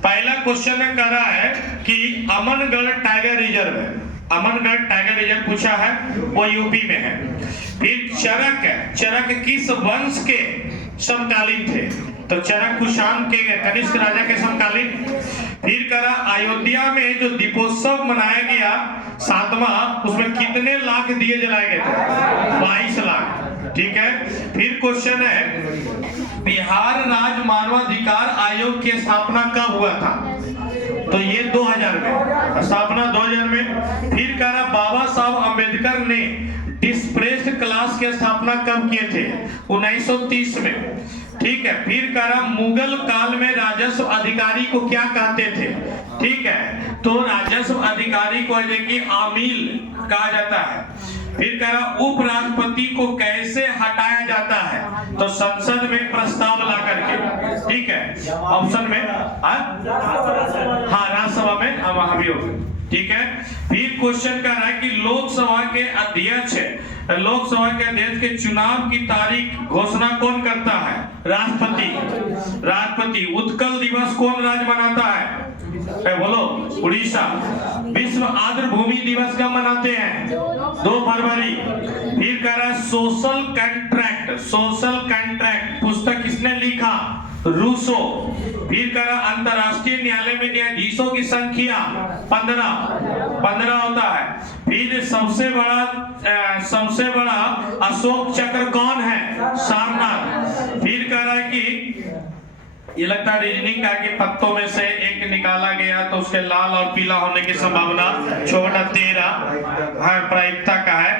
पहला क्वेश्चन में कह रहा है कि अमनगढ़ टाइगर रिजर्व है, अमनगढ़ टाइगर रिजर्व पूछा है, वो यूपी में है। फिर चरक है, चरक किस वंश के समकालीन थे? तो चरक कुषाण के कनिष्क राजा के समकालीन। फिर करा अयोध्या में जो दीपोत्सव मनाया गया 7वां, उसमें कितने लाख दिए जलाए गए थे? 22 लाख। ठीक है। फिर क्वेश्चन है बिहार राज्य मानवाधिकार आयोग की स्थापना कब हुआ था? तो ये 2000 में, स्थापना 2000 में। फिर कह रहा बाबा साहब अम्बेडकर ने डिस्प्रेस्ड क्लास की स्थापना कब किए थे? 1930 में। ठीक है। फिर कह रहा मुगल काल में राजस्व अधिकारी को क्या कहते थे? ठीक है, तो राजस्व अधिकारी को देखिए आमिल कहा जाता है। फिर कह रहा उपराष्ट्रपति को कैसे हटाया जाता है? तो संसद में प्रस्ताव ला करके। ठीक है, ऑप्शन में हाँ राज्यसभा में वहां भी होगा। ठीक है। फिर क्वेश्चन कह रहा है कि लोकसभा के अध्यक्ष के चुनाव की तारीख घोषणा कौन करता है? राष्ट्रपति। उत्कल दिवस कौन राज्य मनाता है? बोलो, उड़ीसा। विश्व आर्द्र भूमि दिवस कब मनाते हैं? 2 फरवरी। फिर कह रहा है सोशल कॉन्ट्रैक्ट पुस्तक किसने लिखा? रूसो। फिर कह रहा अंतरराष्ट्रीय न्यायालय में न्यायाधीशों की संख्या 15 होता है। फिर सबसे बड़ा अशोक चक्र कौन है? सारनाथ। फिर कह रहा है कि ये लगता है रीजनिंग का कि पत्तों में से एक निकाला गया तो उसके लाल और पीला होने की संभावना 13 प्रायिकता का है।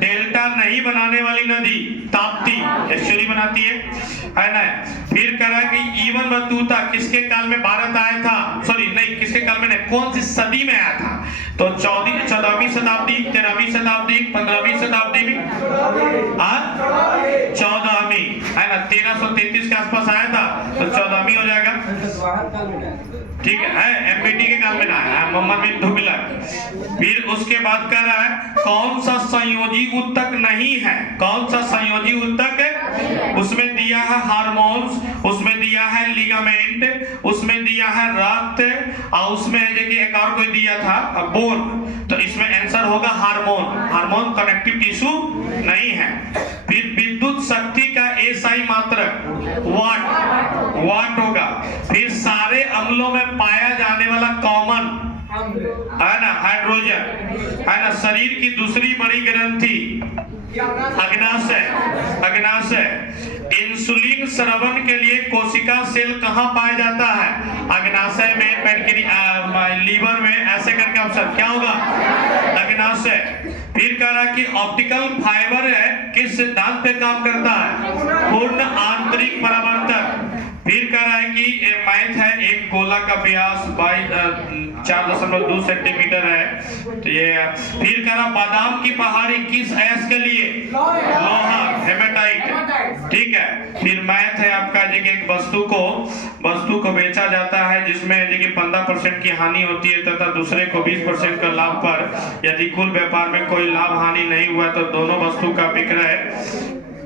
डेल्टा नहीं बनाने वाली नदी ताप्ती एक्चुअली बनाती है ना। फिर कह रहा है कि इवन बतूता किसके काल में भारत आया था? सॉरी नहीं, किसके काल में नहीं, कौन सी सदी में आया था? तो 14वीं शताब्दी, 13वीं शताब्दी, 15वीं शताब्दी में 14वीं है ना। 1333 के आसपास आया था तो 14वीं हो जाएगा। ठीक है, एमपीटी के काल में ना है, मोहम्मद बिन तुगलक। फिर उसके बाद कह रहा है कौन सा संयोजी ऊतक नहीं है? कौन सा संयोजी ऊतक है? उसमें दिया है हार्मोन्स, उसमें दिया है लिगामेंट, उसमें दिया है रक्त, और उसमें देखिए एक और कोई दिया था बोन। तो इसमें आंसर होगा हार्मोन कनेक्टिव टिश्यू नहीं है। फिर विद्युत शक्ति का एसआई मात्रक वाट होगा। फिर सारे अम्लों में पाया जाने वाला कॉमन है ना हाइड्रोजन है ना। शरीर की दूसरी बड़ी ग्रंथि अग्नाशय। इंसुलिन स्रवण के लिए कोशिका सेल कहाँ पाया जाता है? अग्नाशय में, लीवर में, ऐसे करके ऑप्शन क्या होगा? अग्नाशय। फिर कह रहा कि ऑप्टिकल फाइबर है किस सिद्धांत पे काम करता है? पूर्ण आंतरिक परावर्तक। फिर कह रहा है कि मैथ है एक गोला का व्यास 4.2 सेंटीमीटर है। तो ये फिर कह रहा बादाम की पहाड़ी किस अयस्क के लिए? लोहा, हेमेटाइट। ठीक है। फिर मैथ है आपका एक वस्तु को बेचा जाता है जिसमें 15% की हानि होती है तथा दूसरे को 20% का लाभ पर यदि कुल व्यापार में कोई लाभ हानि नहीं हुआ तो दोनों वस्तु का विक्रय।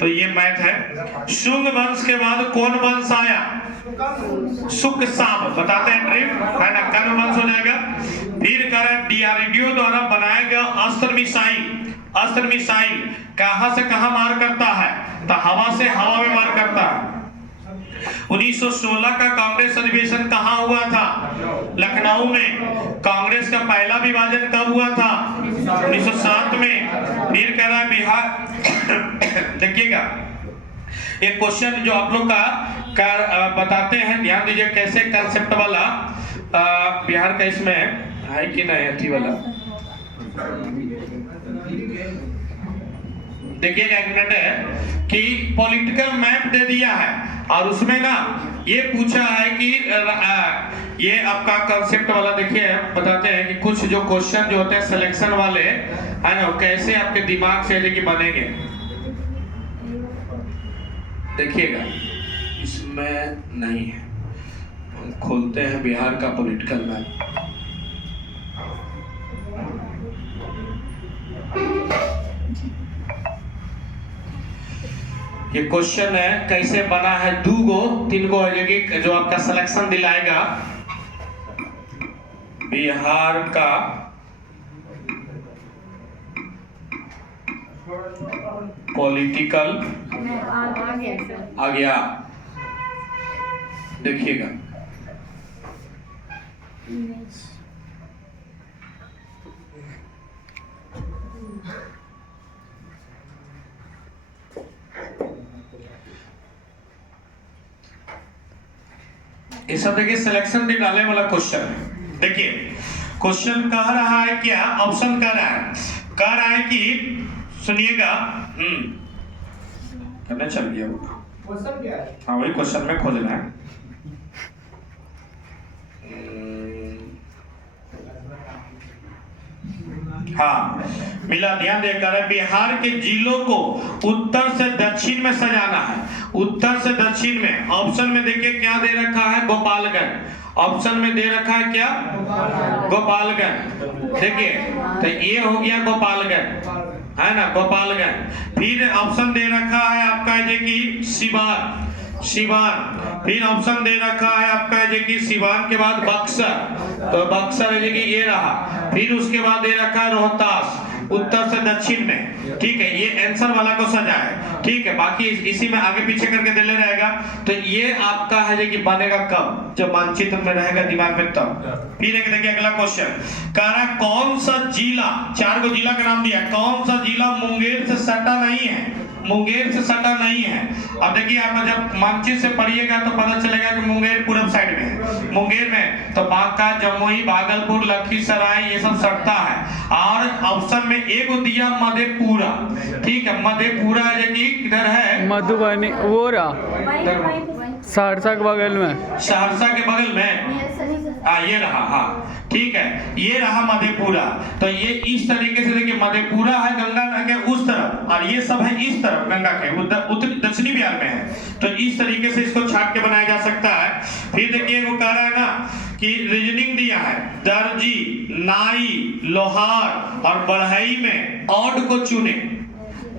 तो ये मैथ है। शुंग वंश के बाद कौन वंश आया? शुक साब बताते हैं ट्रिप है ना, कर्ण वंश हो जाएगा। फिर कह रहा डीआरडीओ द्वारा बनाया गया अस्त्र मिसाइल कहां से कहां मार करता है? तो हवा से हवा में मार करता है। 1916 का कांग्रेस अधिवेशन कहां हुआ था? लखनऊ में। कांग्रेस का पहला विभाजन कब हुआ था? 1907 में। फिर कह रहा है बिहार देखिएगा एक क्वेश्चन जो आप लोग का बताते हैं, ध्यान दीजिए कैसे कंसेप्ट वाला बिहार का इसमें है कि नहीं अथी वाला। देखिएगा एक मिनट है कि पॉलिटिकल मैप दे दिया है और उसमें ना ये पूछा है कि ये आपका कंसेप्ट वाला देखिए बताते हैं कि कुछ जो क्वेश्चन जो होते हैं सिलेक्शन वाले है ना कैसे आपके दिमाग से कि बनेंगे। देखिएगा इसमें नहीं है, हम खोलते हैं बिहार का पॉलिटिकल मैप। ये क्वेश्चन है कैसे बना है 2 गो 3 गो जो आपका सिलेक्शन दिलाएगा बिहार का पॉलिटिकल आ गया। देखिएगा ये सब देखिए सिलेक्शन निकालने वाला क्वेश्चन है। देखिए क्वेश्चन कह रहा है क्या, ऑप्शन कह रहा है कि सुनिएगा करने चल गया वो क्वेश्चन क्या है। हाँ वही क्वेश्चन में खोजना है। हाँ मिला, ध्यान देकर बिहार के जिलों को उत्तर से दक्षिण में सजाना है। उत्तर से दक्षिण में ऑप्शन में देखिए क्या दे रखा है, गोपालगंज। ऑप्शन में दे रखा है क्या, गोपालगंज। देखिए तो ये हो गया गोपालगंज, है ना, गोपालगंज। फिर ऑप्शन दे रखा है आपका है कि सिवान। फिर ऑप्शन दे रखा है आपका है कि सिवान के बाद बक्सर, तो बक्सर है कि ये रहा। फिर उसके बाद दे रखा है रोहतास, उत्तर से दक्षिण में। ठीक है, ये आंसर वाला को सजा है। ठीक है, बाकी इसी में आगे पीछे करके दे ले रहेगा। तो ये आपका है कि बनेगा कब, जब मानचित्र में रहेगा दिमाग में तब। फिर एक देखिए अगला क्वेश्चन कह रहा कौन सा जिला, 4 को जिला का नाम दिया, कौन सा जिला मुंगेर से सटा नहीं है, मुंगेर से सटा नहीं है। अब देखिए आप जब मानचित्र से पढ़िएगा तो पता चलेगा कि मुंगेर पूरब साइड में है। मुंगेर में तो बांका, जमुई, भागलपुर, लखीसराय ये सब सटता है। और ऑप्शन में एक दिया मधेपुरा। ठीक है, मधेपुरा है कि किधर है, मधुबनी वो रहा सहरसा के बगल में, सहरसा के बगल में। ये रहा, हाँ ठीक है, ये रहा मधेपुरा। तो ये इस तरीके से देखिए मधेपुरा है गंगा के उस तरफ और ये सब है इस तरफ गंगा के उत्तर दक्षिणी बिहार में है। तो इस तरीके से इसको छाट के बनाया जा सकता है। फिर देखिए वो कह रहा है ना कि रीजनिंग दिया है, दर्जी, नाई, लोहार और बढ़ई में ऑड को चुने।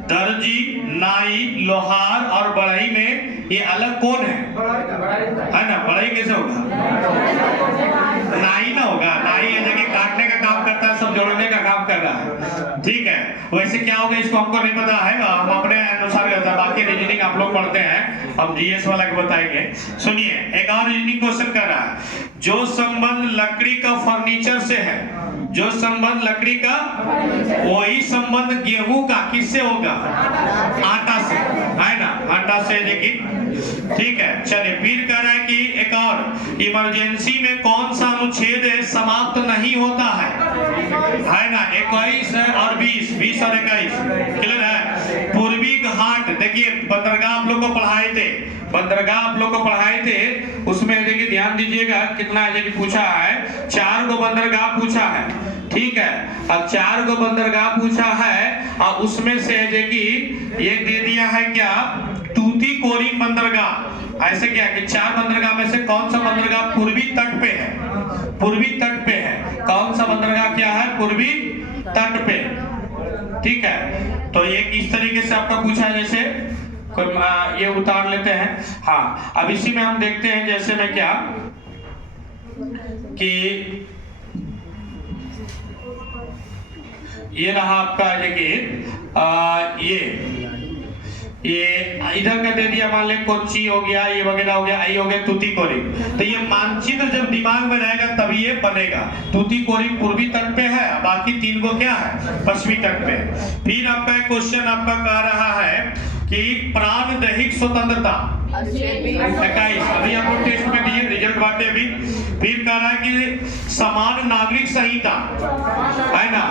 दर्जी, नाई, लोहार और बढ़ई में ये अलग कौन है ना, बढ़ई कैसे होगा, नाई ना होगा। नाई ये जगह काटने का काम करता है, सब जोड़ने का काम कर रहा है। ठीक है, वैसे क्या होगा इसको हमको नहीं पता है, हम अपने अनुसार करते हैं। बाकी रीजनिंग आप लोग पढ़ते हैं, हम जीएस वाला के बताएंगे। सुनिए एक और रीजनिंग क्वेश्चन कर रहा है, जो संबंध लकड़ी का फर्नीचर से है, जो संबंध लकड़ी का, वही संबंध गेहूं का किससे होगा, आटा से, है ना, आटा से। देखिए ठीक है, चलिए फिर कह रहा है कि एक और, इमरजेंसी में कौन सा अनुच्छेद समाप्त नहीं होता है ना, 21 और 20 और 21 क्लियर है। पूर्वी घाट, देखिए बंदरगाह आप लोग को पढ़ाए थे, उसमें देखिए ध्यान दीजिएगा कितना है कि पूछा है, 4 को बंदरगाह पूछा है। ठीक है, अब 4 को बंदरगाह पूछा है और उसमें से देखिए ये दे दिया है क्या, तूतीकोरिन बंदरगाह। ऐसे क्या कि 4 बंदरगाह में से कौन सा बंदरगाह पूर्वी तट पे है, कौन सा बंदरगाह क्या है, पूर्वी तट पे। ठीक है, तो ये इस तरीके से आपका पूछा है, जैसे ये उतार लेते हैं। हाँ अब इसी में हम देखते हैं जैसे में क्या कि ये रहा आपका देखिए ये इधर का दे दिया, मान ले कोच्चि हो गया, ये वगैरह हो गया, आई हो गया तूतीकोरिन। तो ये मानचित्र जब दिमाग में रहेगा तभी ये बनेगा। तूतीकोरिन पूर्वी तट पे है, बाकी 3 को क्या है, पश्चिमी तट पे। फिर आपका क्वेश्चन आपका कह रहा है कि प्राण दैहिक स्वतंत्रता 21, अभी आप लोग टेस्ट में दिए, रिजल्ट बाटे अभी। फिर कह रहा है कि समान नागरिक संहिता, है ना,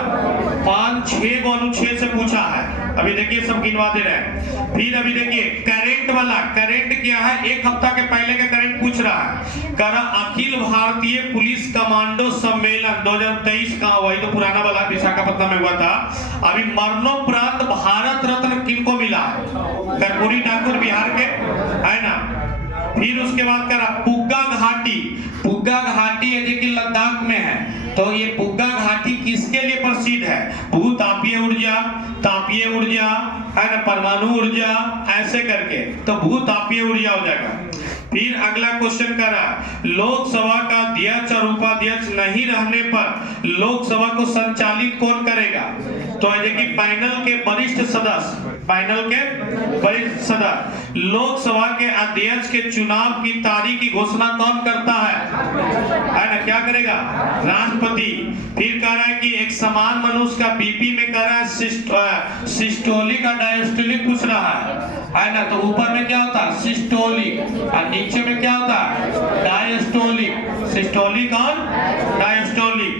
5-6 को अनुच्छेद से पूछा है। अभी देखिए सब गिनवा दे रहे हैं। फिर अभी देखिए करंट वाला, करंट क्या है, 1 हफ्ता के पहले का करंट पूछ रहा है। कह रहा अखिल भारतीय पुलिस कमांडो सम्मेलन 2023 का, वही तो पुराना वाला विशाखापट्टनम में हुआ था। अभी मरणोपरांत भारत रत्न किनको मिला है, कर्पूरी ठाकुर बिहार के, है ना। फिर उसके बाद कह रहा पुग्गा घाटी है जो कि लद्दाख में है। तो ये पुग्गा घाटी किसके लिए प्रसिद्ध है, भूतापीय ऊर्जा, तापीय ऊर्जा, है ना, परमाणु ऊर्जा, ऐसे करके। तो भूतापीय ऊर्जा हो जाएगा। फिर अगला क्वेश्चन कर रहा है, लोकसभा का अध्यक्ष और उपाध्यक्ष नहीं रहने पर लोकसभा को संचालित कौन करेगा? तो है कि पैनल के वरिष्ठ सदस्य, पैनल के वरिष्ठ सदस्य। लोकसभा के अध्यक्ष के चुनाव की तारीख की घोषणा कौन करता है ना? क्या करेगा? राष्ट्रपति। फिर कह रहा है कि एक समान मनुष्य का बीपी में कह रहा है सिस्टोलिक और डायस्टोलिक पूछ रहा है ना? तो ऊपर में क्या होता है? सिस्टोलिक, और नीचे में क्या होता है? डायस्टोलिक। सिस्टोलिक और डायस्टोलिक,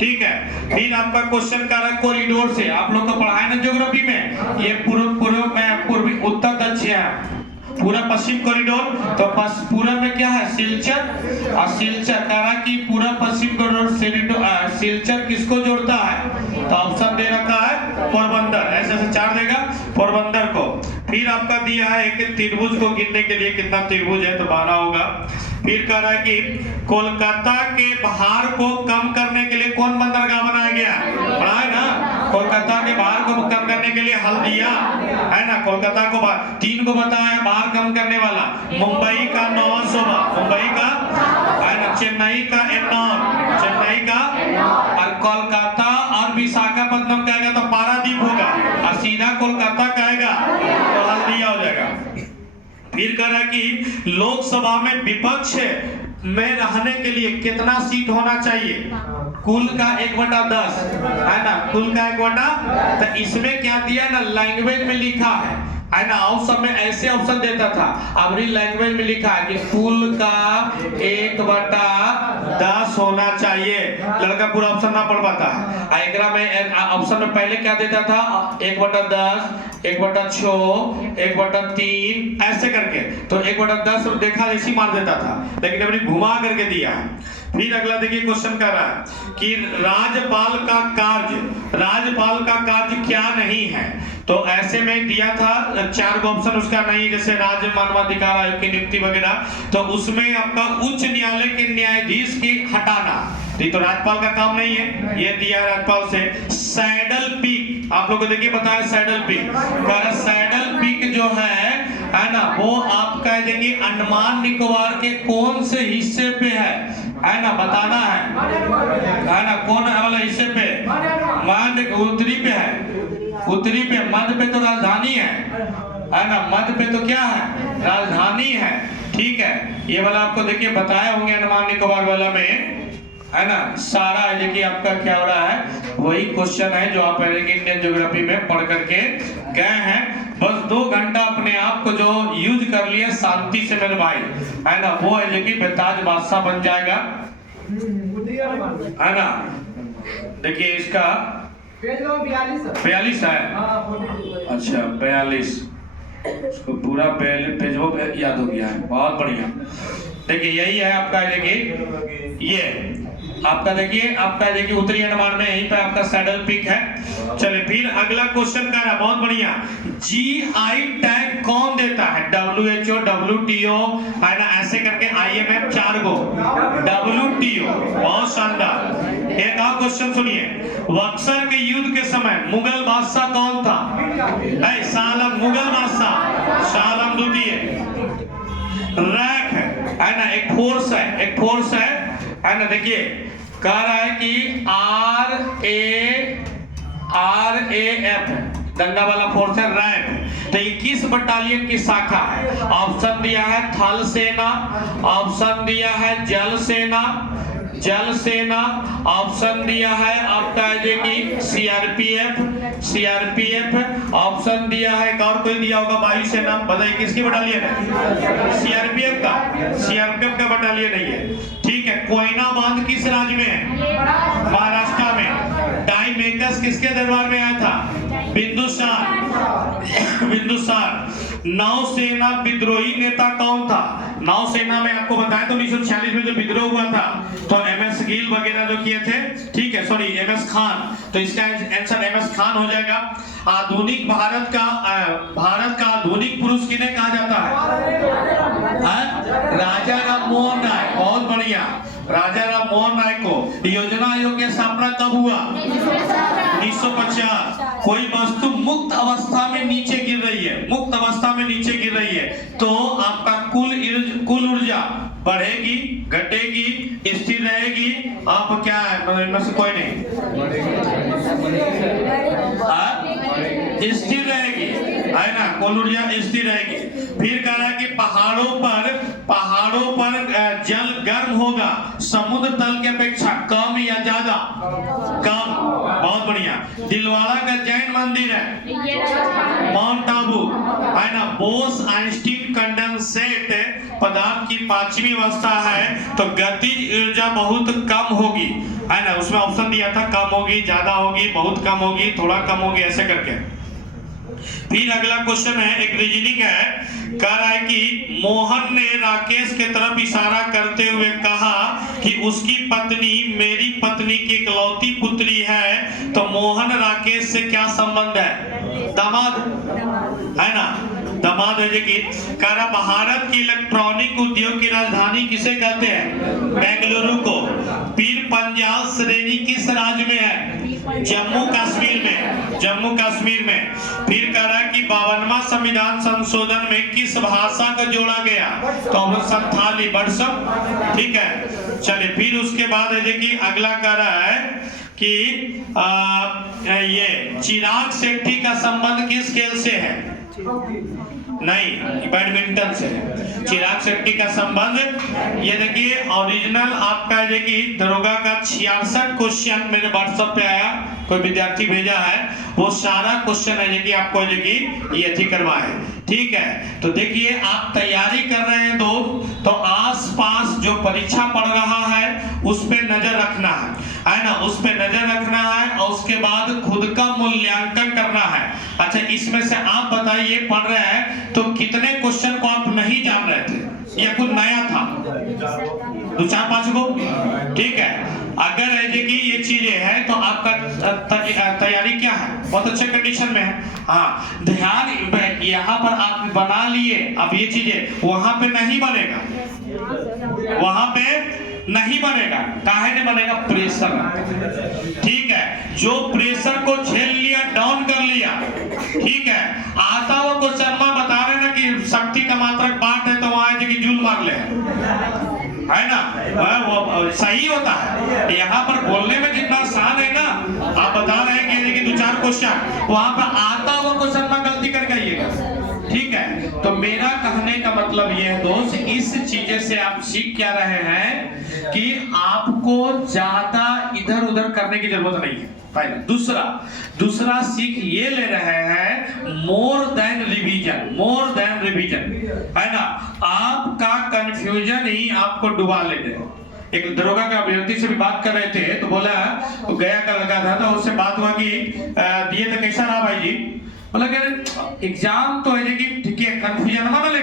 ठीक है। फिर आपका क्वेश्चन कर रहा है कॉरिडोर से, आप लोग को पढ़ा है ना ज्योग्राफी में, ये पूर्वी उत्तर दक्षिण है, पूरा पश्चिम कॉरिडोर। तो पूरब में क्या है? सिलचर। और सिलचर कह रहा कि पूरा पश्चिम कॉरिडोर सिलचर किसको जोड़ता है? तो ऑप्शन दे रखा है पोरबंदर, ऐसे ऐसे चार देगा पोरबंदर को। फिर आपका दिया है एक त्रिभुज को गिनने के लिए, कितना त्रिभुज है तो 12 होगा। फिर कह रहा है कि कोलकाता के भार को कम करने के लिए कौन बंदरगाह बनाया गया? पढ़ा है ना? कोलकाता के भार को कम करने के लिए हल्दिया, है ना? कोलकाता को 3 को बताया भार कम करने वाला, मुंबई का नवा शोभा, मुंबई का, है ना? चेन्नई का एन्नौर, चेन्नई का, और कोलकाता और विशाखापट्टनम कहेगा तो पारादीप होगा, और सीधा कोलकाता कहेगा तो हल्दिया हो जाएगा। फिर कह रहा कि लोकसभा में विपक्ष में रहने के लिए कितना सीट होना चाहिए? कुल का 1/10, है ना? कुल का 1/10। तो इसमें क्या दिया ना, लैंग्वेज में लिखा है ना? ऑप्शन में ऐसे ऑप्शन देता था, अब लैंग्वेज में लिखा है कि कुल का 1/10 होना चाहिए। लड़का पूरा ऑप्शन ना पढ़ पाता है। एकरा में ऑप्शन में पहले क्या देता था? 1/10, 1/6, 1/3 ऐसे करके, तो 1/10 देखा ऐसी मार देता था, लेकिन अभी घुमा करके दिया है। फिर अगला देखिए क्वेश्चन कर रहा है कि राज्यपाल का कार्य क्या नहीं है? तो ऐसे में दिया था 4 ऑप्शन उसका नहीं, जैसे राज्य मानवाधिकार आयोग की नियुक्ति वगैरह, तो उसमें आपका उच्च न्यायालय के न्यायाधीश की हटाना, ये तो राज्यपाल का काम नहीं है, ये दिया है राज्यपाल से। सैडल पीक, आप लोगों को देखिए बताया सैडल पीक, सैडल पीक जो है ना, वो आपका देखिए अंडमान निकोबार के कौन से हिस्से पे है ना? बताना है ना? कौन वाला हिस्से पे? उत्तरी पे है, उत्तरी पे। मध्य पे तो राजधानी है ना? मध्य पे तो क्या है? राजधानी है, ठीक है। ये वाला आपको देखिए बताए होंगे अंडमान निकोबार वाला में, है ना? सारा देखिए आपका क्या हो रहा है, वही क्वेश्चन है जो आप इंडियन ज्योग्राफी में पढ़ करके गए हैं। बस 2 घंटा अपने आप को जो यूज कर लिया शांति से मेरे भाई, है ना, वो है जो कि बेताज बादशाह बन जाएगा, है ना? देखिए इसका 42 है, अच्छा 42, उसको पूरा पेज वो याद हो गया है, बहुत बढ़िया। देखिए यही है आपका, देखिए ये आपका देखिए उत्तरी अंडमान में यहीं पे आपका सैडल पीक है। चलिए फिर अगला क्वेश्चन का है, बहुत बढ़िया। जीआई टैग कौन देता है? WHO, WTO, है ना? ऐसे करके IMF 4 गो, WTO, बहुत शानदार। एक और क्वेश्चन सुनिए, बक्सर के युद्ध के समय मुगल बादशाह कौन था? मुगल बादशाह शाह आलम द्वितीय। रैफ है ना, एक फोर्स है ना? देखिए कह रहा है कि RAF दंगा वाला फोर्स है, रैफ। तो 21 बटालियन की शाखा है। ऑप्शन दिया है थल सेना, ऑप्शन दिया है जल सेना, ऑप्शन दिया है आपका देखिए CRPF, ऑप्शन दिया है एक और कोई दिया होगा वायुसेना। बताइए किसकी बटालियन है? CRPF का बटालियन है ये, ठीक है। कोयना बांध किस राज्य में है? महाराष्ट्र में। डाई मेकर्स किसके दरबार में आया था? बिंदुसार। नौसेना विद्रोही नेता कौन था? नौसेना में आपको बताया तो 1946 में जो विद्रोह हुआ था तो MS गिल वगैरह जो किए थे, ठीक है, सॉरी MS खान, तो इसका आंसर MS खान हो जाएगा। आधुनिक भारत का आधुनिक पुरुष किन्हें कहा जाता है? राजा राम मोहन राय, बहुत बढ़िया, राजा राम मोहन राय को। योजना आयोग की स्थापना कब हुआ? 1950। कोई वस्तु मुक्त अवस्था में नीचे गिर रही है, तो आपका कुल ऊर्जा बढ़ेगी, घटेगी, स्थिर रहेगी, आप क्या है मतलब इनमें से कोई नहीं स्थिर रहेगी, है ना, कुल ऊर्जा स्थिर रहेगी। फिर कह रहा है कि पहाड़ों पर जल गर्म होगा समुद्र तल के अपेक्षा कम या ज्यादा? कम। बहुत बढ़िया। दिलवाड़ा का जैन मंदिर है माउंट आबू, है ना। बोस आइंस्टीन कंडेंसेट पदार्थ की 5वीं अवस्था है, तो गतिज ऊर्जा बहुत कम होगी, है ना। उसमें ऑप्शन दिया था कम होगी, ज्यादा होगी, बहुत कम होगी, थोड़ा कम होगी, ऐसे करके। फिर अगला क्वेश्चन है, एक रीजनिंग है, कह रहा है कि मोहन ने राकेश के तरफ इशारा करते हुए कहा कि उसकी पत्नी मेरी पत्नी की इकलौती पुत्री है, तो मोहन राकेश से क्या संबंध है? दामाद, है ना, दामाद है। कि कह रहा भारत की इलेक्ट्रॉनिक उद्योग की राजधानी किसे कहते हैं? बेंगलुरु को। फिर पंजाब श्रेणी किस राज्य में है? जम्मू कश्मीर में, जम्मू कश्मीर में। फिर कह रहा है कि 52वां संविधान संशोधन में किस भाषा को जोड़ा गया? तो संथाली बरसम, ठीक है। चलिए, फिर उसके बाद है कि अगला कह रहा है कि ये चिराग शेट्टी का संबंध किस खेल से है? नहीं, बैडमिंटन से। चिराग शेट्टी का संबंध, ये देखिए ओरिजिनल आपका है कि दरोगा का 66 क्वेश्चन मेरे व्हाट्सएप पे आया, कोई विद्यार्थी भेजा है, वो सारा क्वेश्चन है कि आपको ये थी करवाए, ठीक है। तो देखिए आप तैयारी कर रहे हैं तो आसपास जो परीक्षा पढ़ रहा है उस पे नजर रखना है ना, उस पे नजर रखना है और उसके बाद खुद का मूल्यांकन करना है। अच्छा, इसमें से आप बताइए पढ़ रहे हैं तो कितने क्वेश्चन को आप नहीं जान रहे थे या कुछ नया था? 2-4-5 को, ठीक है। अगर ऐसे कि ये चीजें हैं तो आपका तैयारी क्या है? बहुत अच्छे कंडीशन में है। हाँ, ध्यान यहाँ पर आप बना लिए, अब ये चीजें वहां पे नहीं बनेगा, वहां पे नहीं बनेगा। काहे नहीं बनेगा? प्रेशर, ठीक है। जो प्रेशर को झेल लिया, डाउन कर लिया, ठीक है, आता वो क्वेश्चन में बता रहे ना कि शक्ति का मात्रक पाठ है तो वहां है कि जूल मार ले, है ना, वो सही होता है। यहाँ पर बोलने में जितना आसान है ना, आप बता रहे हैं कि 2-4 क्वेश्चन वहां पर आता हुआ क्वेश्चन में गलती करके आइएगा, ठीक है। तो मेरा कहने का मतलब ये है दोस्त, इस चीजें से आप सीख क्या रहे हैं कि आपको ज्यादा इधर उधर करने की जरूरत नहीं है, पहला। दूसरा सीख ये ले रहे हैं मोर देन रिवीजन, है ना। आपका कंफ्यूजन ही आपको डुबा ले दे। एक दरोगा का अभ्यर्थी से भी बात कर रहे थे तो बोला, तो गया का लगा था, तो उससे बात हुआ कि दिए तो कैसा रहा भाई जी? बोला कि एग्जाम तो है कि ठीक है, कंफ्यूजन माना ले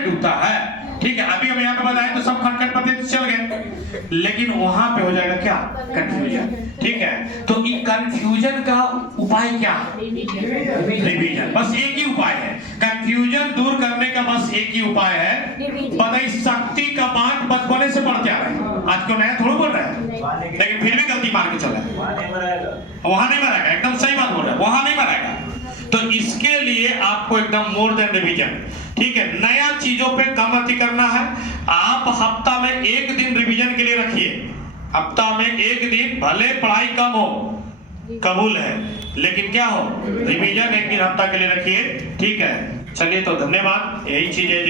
डूबता है, ठीक है। अभी हम यहाँ पे बताए तो सब खटखट पते चल गए, लेकिन वहां पे हो जाएगा क्या? कंफ्यूजन, ठीक है। तो ये कंफ्यूजन का उपाय क्या? रिवीजन। बस एक ही उपाय है कंफ्यूजन दूर करने का, बस एक ही उपाय है। बताइए, शक्ति का पाठ बचपने से पढ़ के आ रहे हैं, आज क्यों नया थोड़ा बोल रहे हैं, लेकिन फिर भी गलती मार के चला है। वहां नहीं मरेगा, एकदम सही बात बोल रहे हैं, वहां नहीं मरेगा। तो इसके लिए आपको एकदम मोर देन रिवीजन, ठीक है। नया चीजों पे कम अति करना है। आप हफ्ता में 1 दिन रिवीजन के लिए रखिए, हफ्ता में 1 दिन, भले पढ़ाई कम हो, कबूल है, लेकिन क्या हो, रिवीजन 1 दिन हफ्ता के लिए रखिए, ठीक है। चलिए, तो धन्यवाद। यही चीज है